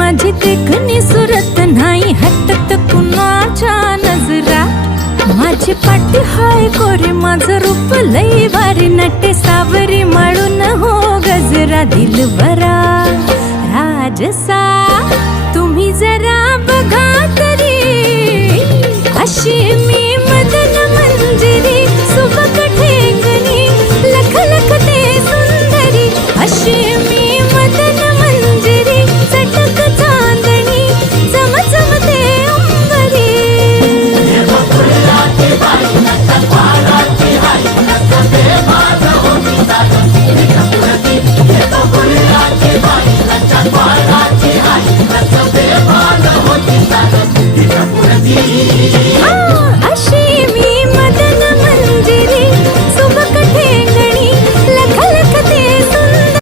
माझी देखणी सुरत नाही हटत कुणाच्या नजरा. माझी पाठी हाय कोरी माझं रूप लई भारी नटे सावरी माळून हो गजरा दिलबरा राजसा